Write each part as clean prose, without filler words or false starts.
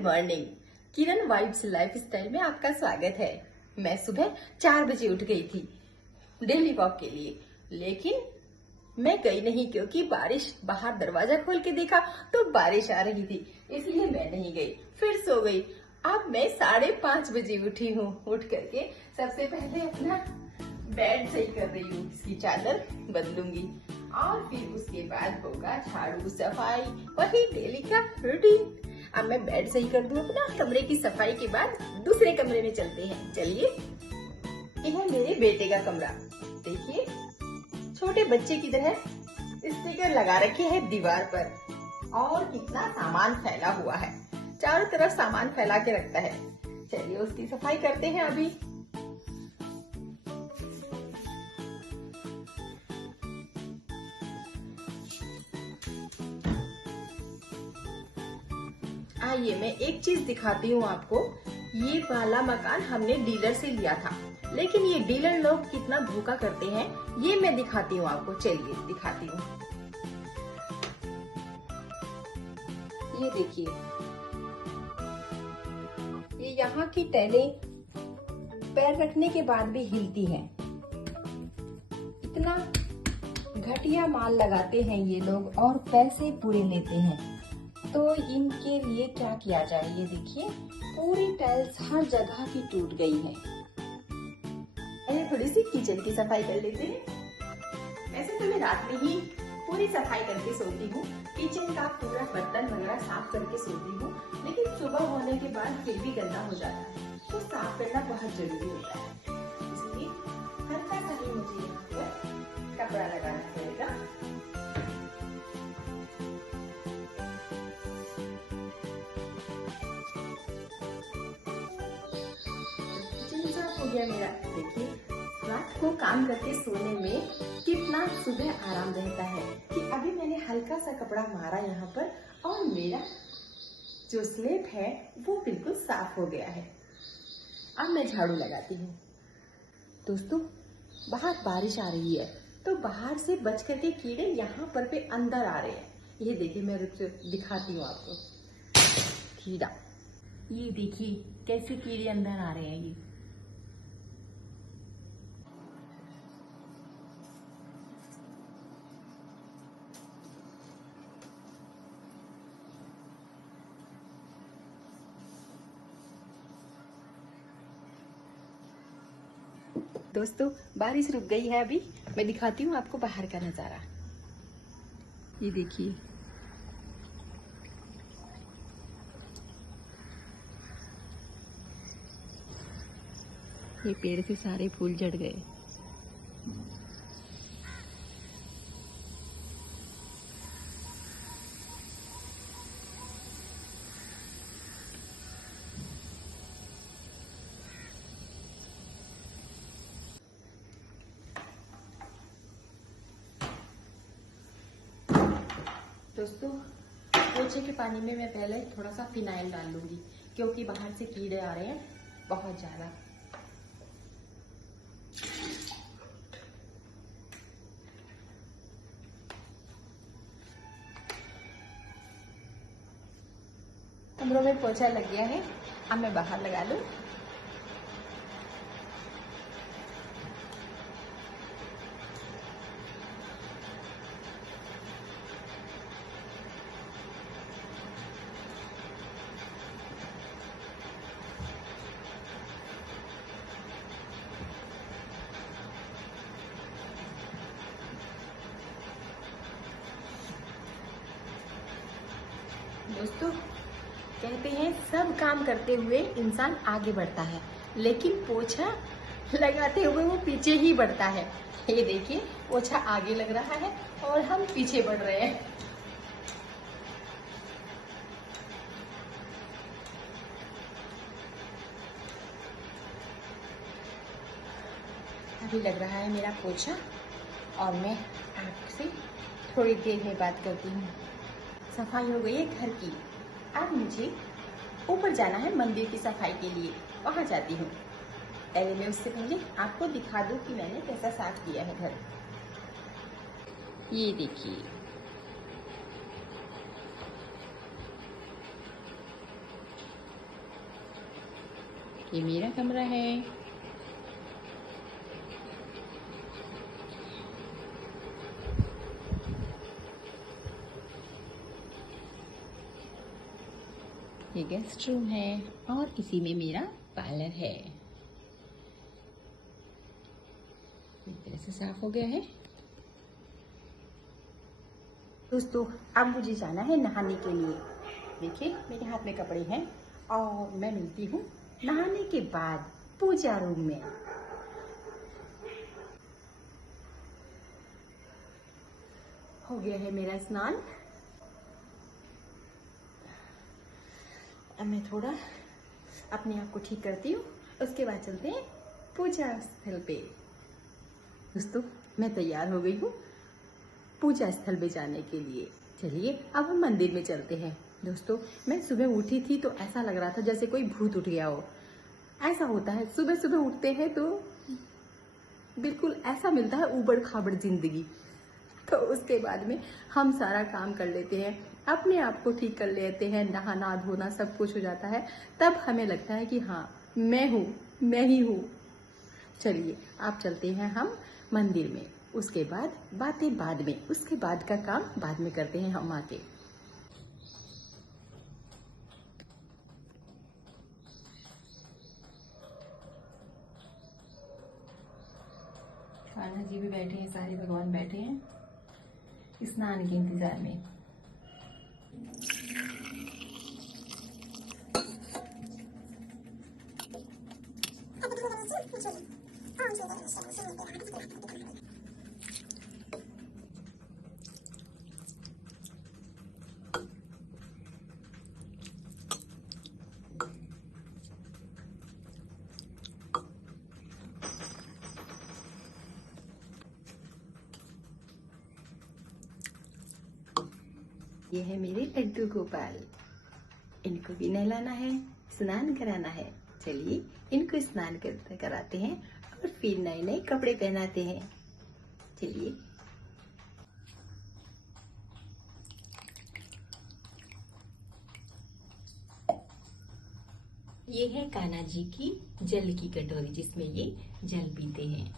Good morning. Kiran vibes lifestyle में आपका स्वागत है। मैं सुबह 4 बजे उठ गई थी डेली वॉक के लिए, लेकिन मैं गई नहीं क्योंकि बारिश, बाहर दरवाजा खोल के देखा तो बारिश आ रही थी, इसलिए मैं नहीं गई, फिर सो गई। अब मैं 5:30 बजे उठी हूँ। उठ करके सबसे पहले अपना बेड सही कर रही हूँ, इसकी चादर बदलूंगी और फिर उसके बाद होगा झाड़ू सफाई, वही डेली का रूटीन। अब मैं बेड सही कर दूं अपना, कमरे की सफाई के बाद दूसरे कमरे में चलते हैं। चलिए, ये है मेरे बेटे का कमरा। देखिए, छोटे बच्चे की तरह स्टिकर लगा रखे है दीवार पर और कितना सामान फैला हुआ है, चारों तरफ सामान फैला के रखता है। चलिए उसकी सफाई करते हैं अभी। आइए मैं एक चीज दिखाती हूँ आपको। ये वाला मकान हमने डीलर से लिया था, लेकिन ये डीलर लोग कितना धोखा करते हैं ये मैं दिखाती हूँ आपको। चलिए दिखाती हूँ। ये देखिए, ये यहाँ की टाइलें पैर रखने के बाद भी हिलती हैं। इतना घटिया माल लगाते हैं ये लोग और पैसे पूरे लेते हैं। तो इनके लिए क्या किया जाए? ये देखिए, पूरी टाइल्स हर जगह की टूट गई है। थोड़ी सी किचन की सफाई कर लेते हैं। वैसे तो मैं रात में ही पूरी सफाई करके सोती हूँ, किचन का पूरा बर्तन वगैरह साफ करके सोती हूँ, लेकिन सुबह होने के बाद फिर भी गंदा हो जाता है, तो साफ करना बहुत जरूरी होता है। इसलिए हल्का सा ही मुझे यहाँ पर कपड़ा लगाना पड़ेगा। हो गया मेरा। देखिए, रात को काम करके सोने में कितना सुबह आराम रहता है कि अभी मैंने हल्का सा कपड़ा मारा यहाँ पर और मेरा जो स्लेब है वो बिल्कुल साफ हो गया है। अब मैं झाड़ू लगाती हूँ। दोस्तों, बाहर बारिश आ रही है, तो बाहर से बच करके कीड़े यहाँ पर पे अंदर आ रहे हैं। ये देखिए, मैं दिखाती हूँ आपको। कीड़ा, ये देखिए कैसे कीड़े अंदर आ रहे हैं। ये दोस्तों, बारिश रुक गई है। अभी मैं दिखाती हूँ आपको बाहर का नजारा। ये देखिए, ये पेड़ से सारे फूल झड़ गए। दोस्तों, पोछे के पानी में मैं पहले थोड़ा सा फिनाइल डाल लूंगी, क्योंकि बाहर से कीड़े आ रहे हैं बहुत ज्यादा। कमरों में पोछा लग गया है, अब मैं बाहर लगा लूं। दोस्तों, कहते हैं सब काम करते हुए इंसान आगे बढ़ता है, लेकिन पोछा लगाते हुए वो पीछे ही बढ़ता है। ये देखिए, पोछा आगे लग रहा है और हम पीछे बढ़ रहे हैं। अभी लग रहा है मेरा पोछा और मैं आपसे थोड़ी देर में बात करती हूँ। सफाई हो गई है घर की। अब मुझे ऊपर जाना है मंदिर की सफाई के लिए, वहां जाती हूँ। पहले मैं उससे पहले आपको दिखा दूं कि मैंने कैसा साफ किया है घर। ये देखिए, ये मेरा कमरा है। ये गेस्ट रूम है और इसी में मेरा पार्लर है। इस तरह से साफ हो गया है। दोस्तों अब मुझे जाना है नहाने के लिए। देखिए मेरे हाथ में कपड़े हैं और मैं मिलती हूँ नहाने के बाद पूजा रूम में। हो गया है मेरा स्नान। अब मैं थोड़ा अपने आप को ठीक करती हूँ, उसके बाद चलते हैं पूजा स्थल पे। दोस्तों मैं तैयार हो गई हूँ पूजा स्थल पे जाने के लिए। चलिए अब हम मंदिर में चलते हैं। दोस्तों मैं सुबह उठी थी तो ऐसा लग रहा था जैसे कोई भूत उठ गया हो। ऐसा होता है, सुबह सुबह उठते हैं तो बिल्कुल ऐसा मिलता है ऊबड़ खाबड़ जिंदगी। तो उसके बाद में हम सारा काम कर लेते हैं, अपने आप को ठीक कर लेते हैं, नहाना धोना सब कुछ हो जाता है। तब हमें लगता है कि हाँ मैं हूँ, मैं ही हूँ। चलिए आप चलते हैं हम मंदिर में। उसके बाद बातें बाद में, उसके बाद का काम बाद में करते हैं हम आके। कान्हा जी भी बैठे हैं, सारे भगवान बैठे हैं स्नान के इंतजार में। ये है मेरे लड्डू गोपाल। इनको भी नहलाना है, स्नान कराना है। चलिए इनको स्नान कराते हैं और फिर नए नए कपड़े पहनाते हैं। चलिए ये है कान्हा जी की जल की कटोरी जिसमें ये जल पीते हैं।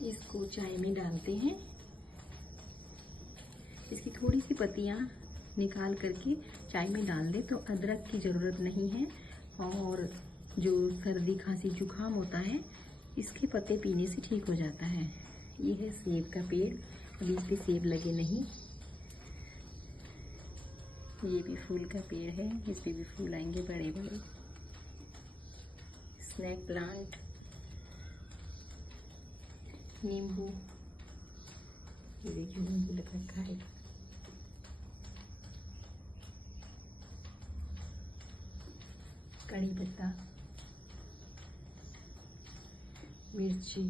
इसको चाय में डालते हैं। इसकी थोड़ी सी पत्तियां निकाल करके चाय में डाल दें तो अदरक की ज़रूरत नहीं है। और जो सर्दी खांसी जुकाम होता है इसके पत्ते पीने से ठीक हो जाता है। ये है सेब का पेड़, अभी इस पे सेब लगे नहीं। ये भी फूल का पेड़ है, इस पे भी फूल आएंगे बड़े बड़े। स्नेक प्लांट, नींबू, ये देखिए नींबू लग रखा है। कड़ी पत्ता, मिर्ची,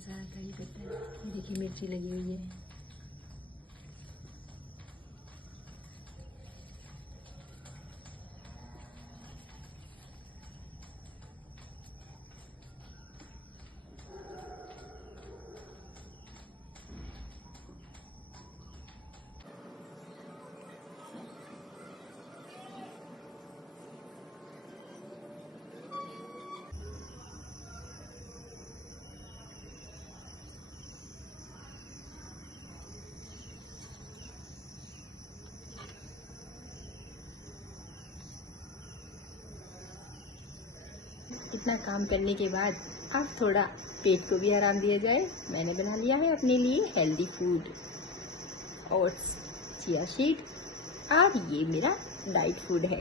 सारा कड़ी पत्ता है। ये देखिए मिर्ची लगी हुई है। इतना काम करने के बाद अब थोड़ा पेट को भी आराम दिया जाए। मैंने बना लिया है अपने लिए healthy food, oats, chia seed, और ये मेरा डाइट फूड है।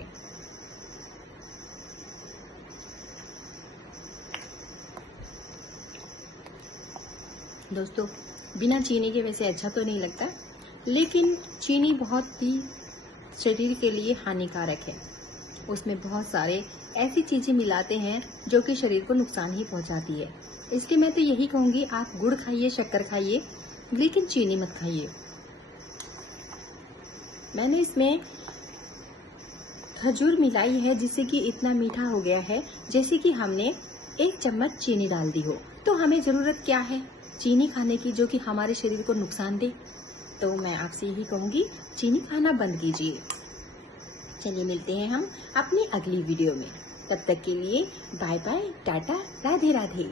दोस्तों, बिना चीनी के वैसे अच्छा तो नहीं लगता, लेकिन चीनी बहुत ही शरीर के लिए हानिकारक है। उसमें बहुत सारे ऐसी चीजें मिलाते हैं जो कि शरीर को नुकसान ही पहुंचाती है। इसलिए मैं तो यही कहूंगी, आप गुड़ खाइए, शक्कर खाइए, लेकिन चीनी मत खाइए। मैंने इसमें खजूर मिलाई है जिससे कि इतना मीठा हो गया है, जैसे कि हमने 1 चम्मच चीनी डाल दी हो। तो हमें जरूरत क्या है चीनी खाने की जो कि हमारे शरीर को नुकसान दे? तो मैं आपसे यही कहूंगी, चीनी खाना बंद कीजिए। चलिए मिलते हैं हम अपनी अगली वीडियो में। तब तक के लिए बाय बाय, टाटा, राधे राधे।